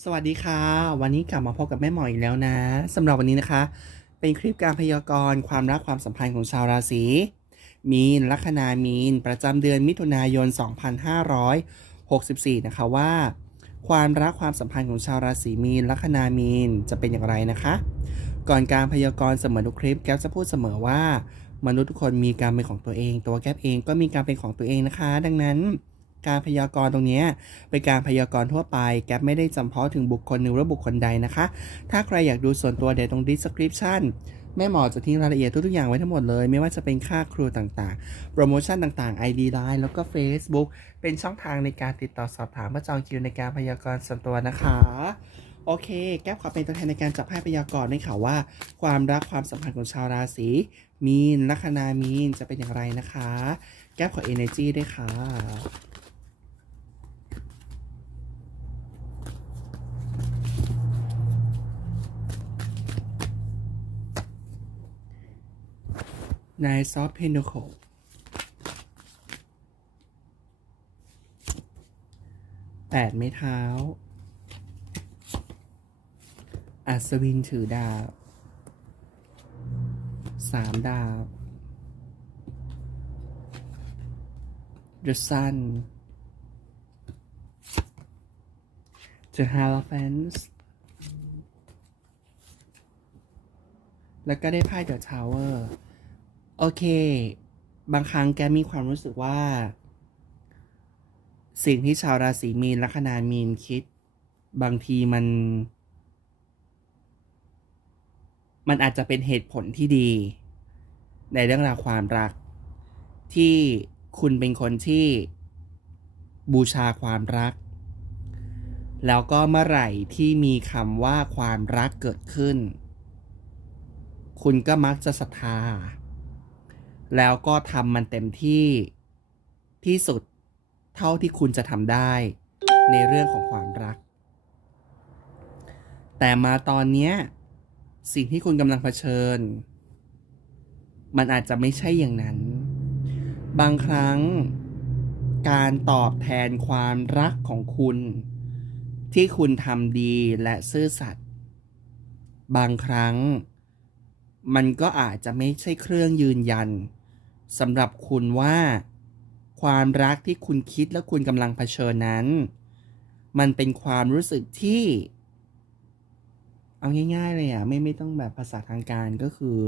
สวัสดีค่ะ วันนี้กลับมาพบกับแม่หมออีกแล้วนะสำหรับวันนี้นะคะ เป็นคลิปการพยากรณ์ความรักความสัมพันธ์ของชาวราศีมีนลัคนามีน ประจำเดือนมิถุนายน 2564 นะคะว่า ความรักความสัมพันธ์ของชาวราศีมีนลัคนามีนจะเป็นอย่างไรนะคะ ก่อนการพยากรณ์เสมอทุกคลิปแก๊ปจะพูดเสมอว่า มนุษย์ทุกคนมีการเป็นของตัวเอง ตัวแก๊ปเองก็มีการเป็นของตัวเองนะคะ ดังนั้น การพยากรณ์ตรงนี้เป็นการพยากรณ์ทั่วไป แก๊ปไม่ได้จำเพาะถึงบุคคลหนึ่งหรือบุคคลใดนะคะ ถ้าใครอยากดูส่วนตัวเดี๋ยวตรง description แม่หมอจะทิ้งรายละเอียดทุกๆอย่างไว้ทั้งหมดเลย ไม่ว่าจะเป็นค่าครูต่างๆ โปรโมชั่นต่างๆ ID Line แล้วก็ Facebook เป็นช่องทางในการติดต่อสอบถามเพื่อจองคิวในการพยากรณ์ส่วนตัวนะคะ โอเค แก้วขอเป็นตัวแทนในการจับให้พยากรณ์ด้วยค่ะว่า ความรักความสัมพันธ์ของชาวราศีมีนลัคนามีนจะเป็นอย่างไรนะคะ แก้วขอ energy ด้วยค่ะ นายซอฟเพนโคแปดไม้เท้า อัศวินถือดาบสามดาบ The Sun The Hierophant แล้วก็ได้ไพ่ The Tower โอเค บางครั้งแกมีความรู้สึกว่า สิ่งที่ชาวราศีมีนลัคนามีนคิด บางทีมัน มันอาจจะเป็นเหตุผลที่ดี ในเรื่องราวความรัก ที่คุณเป็นคนที่บูชาความรัก แล้วก็เมื่อไหร่ที่มีคำว่าความรักเกิดขึ้น คุณก็มักจะศรัทธา แล้วก็ทำมันเต็มที่ที่สุดเท่าที่คุณจะทำได้ในเรื่องของความรัก แต่มาตอนนี้สิ่งที่คุณกำลังเผชิญ มันอาจจะไม่ใช่อย่างนั้น บางครั้งการตอบแทนความรักของคุณ ที่คุณทำดีและซื่อสัตย์บางครั้ง มันก็อาจจะไม่ใช่เครื่องยืนยัน สำหรับคุณว่า ความรักที่คุณคิดและคุณกำลังเผชิญนั้น มันเป็นความรู้สึกที่ เอาง่าย ๆ เลยอะไม่ไม่ต้องแบบภาษาทางการก็คือ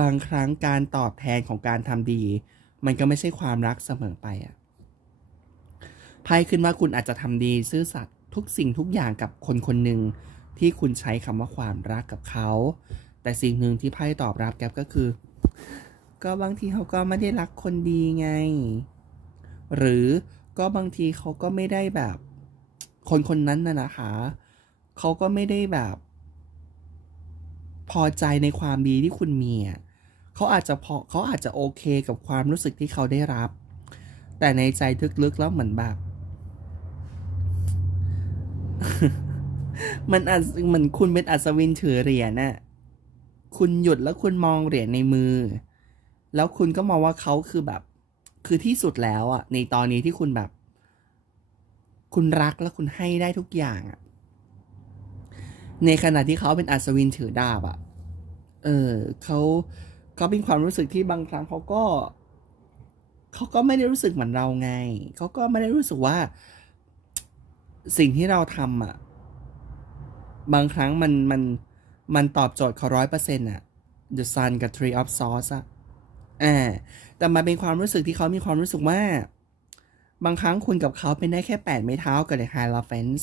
บางครั้งการตอบแทนของการทำดี มันก็ไม่ใช่ความรักเสมอไปอะไพ่ขึ้นว่าคุณอาจจะทำดีซื่อสัตย์ทุกสิ่งทุกอย่างกับคนคนหนึ่ง ที่คุณใช้คำว่าความรักกับเขา แต่สิ่งหนึ่งที่ไพ่ตอบรับแกก็คือ ก็บางทีเขาก็ไม่ได้รักคนดีไง หรือก็บางทีเขาก็ไม่ได้แบบ คนคนนั้นน่ะนะคะเขาก็ไม่ได้แบบ พอใจในความดีที่คุณมีอะเขาอาจจะพอเขาอาจจะโอเคกับความรู้สึกที่เขาได้รับ แต่ในใจลึกๆแล้วเหมือนแบบ มันอาจเหมือนคุณเป็นอัศวินถือเหรียญน่ะ คุณหยุดแล้วคุณมองเหรียญในมือ แล้วคุณก็มองว่าเขาคือแบบ คือที่สุดแล้วอะ ในตอนนี้ที่คุณแบบ คุณรักและคุณให้ได้ทุกอย่างอะ ในขณะที่เขาเป็นอัศวินถือดาบอะ เออเขาเขาเป็นความรู้สึกที่บางครั้งเขาก็เขาก็ไม่ได้รู้สึกเหมือนเราไง เขาก็ไม่ได้รู้สึกว่า สิ่งที่เราทำอะ บางครั้งมันมันมันตอบโจทย์เขาร้อยเปอร์เซ็นต์อะ The Sun กับ Tree of Swords อะอ่าแต่มันเป็นความรู้สึกที่เขามีความรู้สึกว่า บางครั้งคุณกับเขาเป็นได้แค่แปดไม้เท้ากับ The Hierophant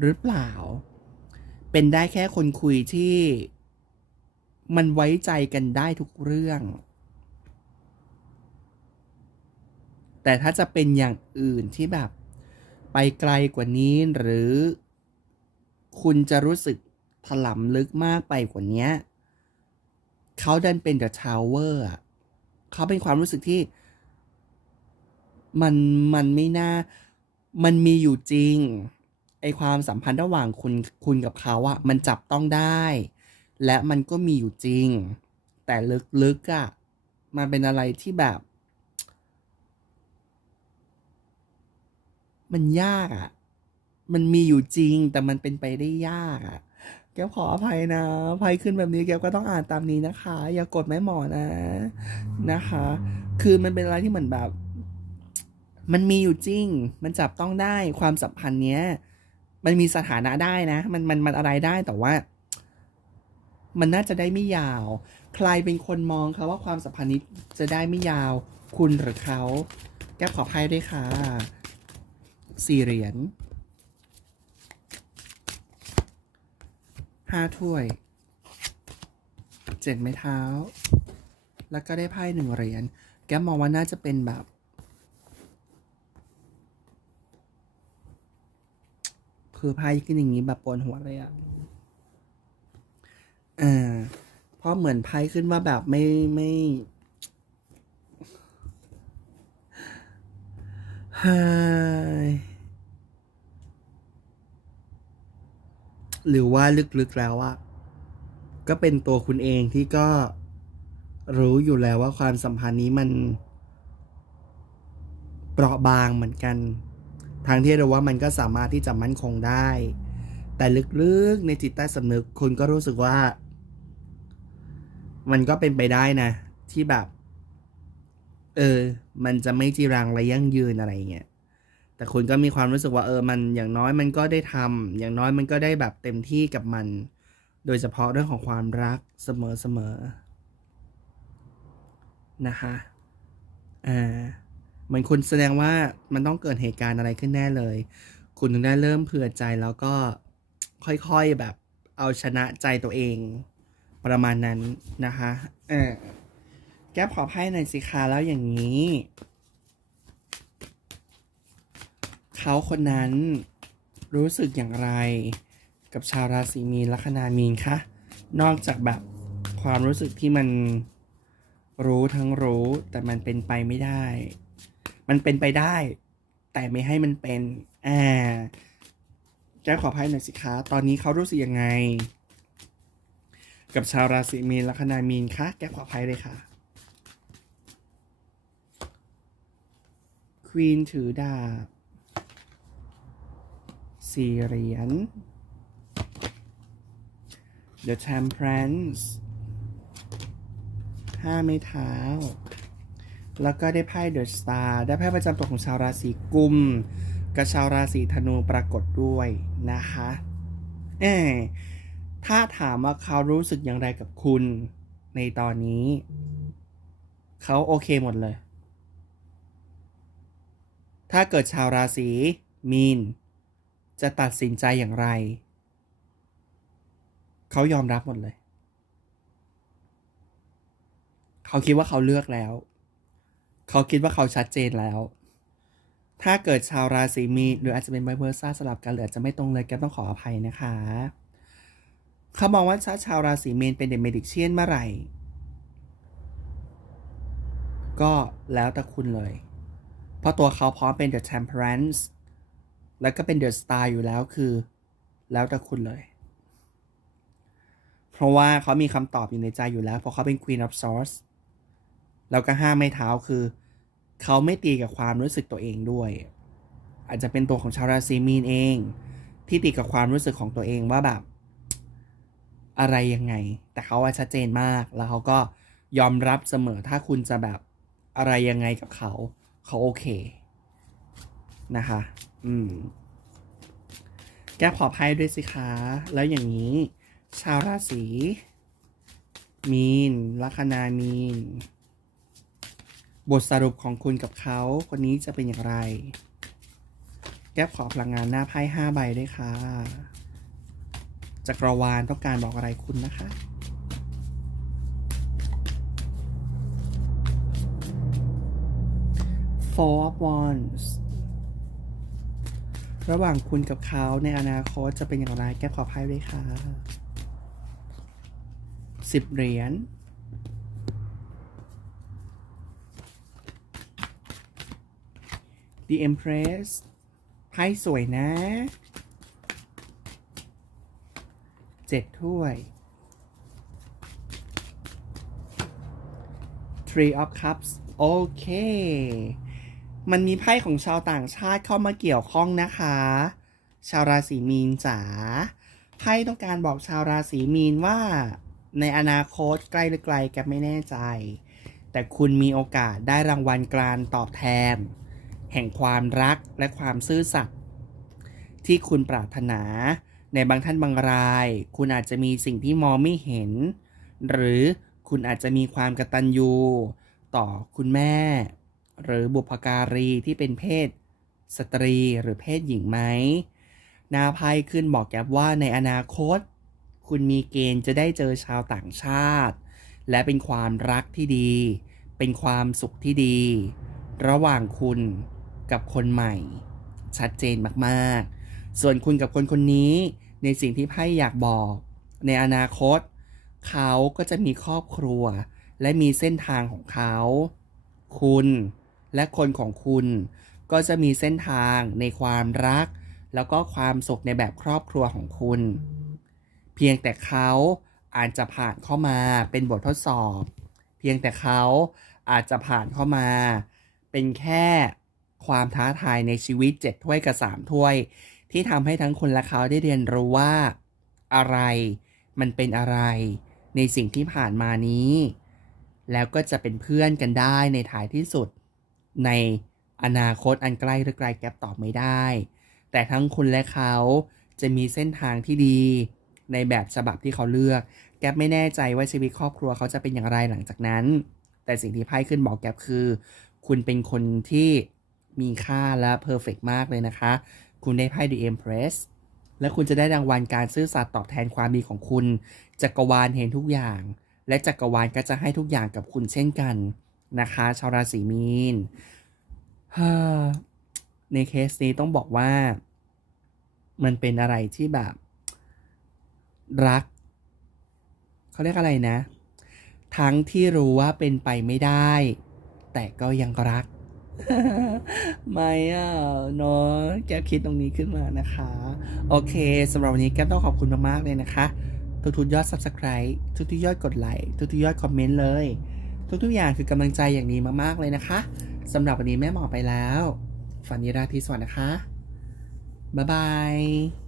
หรือเปล่า เป็นได้แค่คนคุยที่มันไว้ใจกันได้ทุกเรื่อง แต่ถ้าจะเป็นอย่างอื่นที่แบบ ไปไกลกว่านี้หรือ คุณจะรู้สึกถลำลึกมากไปกว่านี้เขาดันเป็นเดอะทาวเวอร์เขาเป็นความรู้สึกที่ มันมันไม่น่า มันมีอยู่จริงไอความสัมพันธ์ระหว่างคุณคุณกับเขาอะมันจับต้องได้ และมันก็มีอยู่จริง แต่ลึกๆอะมันเป็นอะไรที่แบบ มันยากอะ มันมีอยู่จริงแต่มันเป็นไปได้ยากอะ่ะ แก้วขออภัยนะภัยขึ้นแบบนี้แก้วก็ต้องอ่านตามนี้นะคะ อย่ากดแม่หมอนะนะคะ คือมันเป็นอะไรที่เหมือนแบบ มันมีอยู่จริง มันจับต้องได้ความสัมพันธ์เนี้ย มันมีสถานะได้นะ มันมันมันอะไรได้แต่ว่า มันน่าจะได้ไม่ยาว ใครเป็นคนมองคะว่าความสัมพันธ์นี้จะได้ไม่ยาว คุณหรือเขา แก้วขออภัยด้วยค่ะสี่เหรียญ ห้าถ้วยเจ็ดไม้เท้า แล้วก็ได้ไพ่หนึ่งเหรียญ แก้มมองว่าน่าจะเป็นแบบ คือไพ่ขึ้นอย่างนี้แบบปวดหัวเลยอะอ่าเพราะเหมือนไพ่ขึ้นว่าแบบไม่ไม่เฮ้ย หรือว่าลึกๆแล้วอะก็เป็นตัวคุณเองที่ก็รู้อยู่แล้วว่าความสัมพันธ์นี้มัน เปราะบางเหมือนกัน ทางที่เราว่ามันก็สามารถที่จะมั่นคงได้ แต่ลึกๆในจิตใต้สำนึกคุณก็รู้สึกว่า มันก็เป็นไปได้นะ ที่แบบ เออ มันจะไม่จีรังและยั่งยืนอะไรเงี้ย แต่คุณก็มีความรู้สึกว่าเออมันอย่างน้อยมันก็ได้ทำอย่างน้อยมันก็ได้แบบเต็มที่กับมัน โดยเฉพาะเรื่องของความรักเสมอๆนะคะอ่าเหมือนคุณแสดงว่ามันต้องเกิดเหตุการณ์อะไรขึ้นแน่เลย คุณถึงได้เริ่มเผื่อใจแล้วก็ค่อยๆแบบเอาชนะใจตัวเอง ประมาณนั้นนะคะเออแก้ขอไพ่หน่อยสิคะแล้วอย่างนี้ เขาคนนั้นรู้สึกอย่างไร กับชาวราศีมีนลัคนามีนคะ นอกจากแบบความรู้สึกที่มันรู้ทั้งรู้แต่มันเป็นไปไม่ได้ มันเป็นไปได้ แต่ไม่ให้มันเป็นอ่าแก้ขอไพ่หน่อยสิคะ ตอนนี้เขารู้สึกยังไง กับชาวราศีมีนลัคนามีนคะแก้ขอไพ่เลยค่ะควีนถือดาบ สี่เหรียญ The Temperance ห้าไม้เท้า แล้วก็ได้ไพ่ The Star ได้ไพ่ประจำตัวของชาวราศีกุม กับชาวราศีธนูปรากฏด้วยนะคะเออถ้าถามว่าเขารู้สึกอย่างไรกับคุณในตอนนี้ เขาโอเคหมดเลย ถ้าเกิดชาวราศีมีน จะตัดสินใจอย่างไร เขายอมรับหมดเลย เขาคิดว่าเขาเลือกแล้ว เขาคิดว่าเขาชัดเจนแล้ว ถ้าเกิดชาวราศีมีนหรืออาจจะเป็นไบเวอร์ซ่าสลับกันหรืออาจจะไม่ตรงเลยแกต้องขออภัยนะคะ เขามองว่าชาชาวราศีมีนเป็นเดเมดิกเชียนเมื่อไหร่ ก็แล้วแต่คุณเลย เพราะตัวเขาพร้อมเป็น The Temperance แแล้วก็เป็น The Star อยู่แล้วคือ แล้วแต่คุณเลย เพราะว่าเขามีคำตอบอยู่ในใจอยู่แล้ว เพราะเขาเป็น Queen of Swords แล้วก็ห้ามไม่เท้าคือ เขาไม่ตีกับความรู้สึกตัวเองด้วย อาจจะเป็นตัวของชาวราศีมีนเอง ที่ตีกับความรู้สึกของตัวเองว่าแบบ อะไรยังไง แต่เขาว่าชัดเจนมากแล้วเขาก็ยอมรับเสมอถ้าคุณจะแบบอะไรยังไงกับเขา เขาโอเคนะคะ อืม แก้ขอไพ่ด้วยสิคะ แล้วอย่างนี้ ชาวราศี มีน ลัคนามีน บทสรุปของคุณกับเขาคนนี้จะเป็นอย่างไร แก้ขอพลังงานหน้าไพ่ห้าใบด้วยค่ะ จักรวาลต้องการบอกอะไรคุณนะคะ Four of Wands ระหว่างคุณกับเขาในอนาคตจะเป็นอย่างไรแก้ขอไพ่ด้วยค่ะสิบเหรียญ The Empress ไพ่สวยนะเจ็ดถ้วย Three of Cups โอเค มันมีไพ่ของชาวต่างชาติเข้ามาเกี่ยวข้องนะคะ ชาวราศีมีนจ๋าไพ่ต้องการบอกชาวราศีมีนว่า ในอนาคตใกล้หรือไกลแกไม่แน่ใจ แต่คุณมีโอกาสได้รางวัลกลารตอบแทน แห่งความรักและความซื่อสัตย์ที่คุณปรารถนา ในบางท่านบางราย คุณอาจจะมีสิ่งที่มองไม่เห็น หรือคุณอาจจะมีความกตัญญูต่อคุณแม่ หรือบุพการีที่เป็นเพศสตรีหรือเพศหญิงไหม นาไพ่ขึ้นบอกแกบว่าในอนาคต คุณมีเกณฑ์จะได้เจอชาวต่างชาติ และเป็นความรักที่ดี เป็นความสุขที่ดี ระหว่างคุณกับคนใหม่ ชัดเจนมากๆ ส่วนคุณกับคนคนนี้ ในสิ่งที่ไพ่อยากบอก ในอนาคต เขาก็จะมีครอบครัว และมีเส้นทางของเขา คุณ และคนของคุณ ก็จะมีเส้นทางในความรัก แล้วก็ความสุขในแบบครอบครัวของคุณ เพียงแต่เขาอาจจะผ่านเข้ามาเป็นบททดสอบ เพียงแต่เขาอาจจะผ่านเข้ามา เป็นแค่ความท้าทายในชีวิตเจ็ดถ้วยกับสามถ้วย ที่ทำให้ทั้งคุณและเขาได้เรียนรู้ว่า อะไรมันเป็นอะไร ในสิ่งที่ผ่านมานี้ แล้วก็จะเป็นเพื่อนกันได้ในท้ายที่สุด ในอนาคตอันใกล้หรือไกลแก๊ปตอบไม่ได้ แต่ทั้งคุณและเขาจะมีเส้นทางที่ดีในแบบฉบับที่เขาเลือก แก๊ปไม่แน่ใจว่าชีวิตครอบครัวเขาจะเป็นอย่างไรหลังจากนั้น แต่สิ่งที่ไพ่ขึ้นบอกแก๊ปคือ คุณเป็นคนที่มีค่าและเพอร์เฟกมากเลยนะคะ คุณได้ไพ่ The Empress และคุณจะได้รางวัลการซื่อสัตย์ตอบแทนความดีของคุณ จักรวาลเห็นทุกอย่าง และจักรวาลก็จะให้ทุกอย่างกับคุณเช่นกัน นะคะ ชาวราศีมีนในเคสนี้ต้องบอกว่า มันเป็นอะไรที่แบบ รัก เขาเรียกอะไรนะ ทั้งที่รู้ว่าเป็นไปไม่ได้ แต่ก็ยังรักไม่อะเนาะแกคิดตรงนี้ขึ้นมานะคะ โอเคสำหรับวันนี้แกต้องขอบคุณมาก ๆ เลยนะคะ ทุกๆยอด Subscribe ทุกๆยอดกดไลค์ทุกๆยอดคอมเมนต์เลย ทุกๆอย่างคือกำลังใจอย่างนี้มากๆเลยนะคะสำหรับวันนี้แม่หมอไปแล้ว ฝันดีราตรีสวัสดิ์นะคะ บ๊ายบาย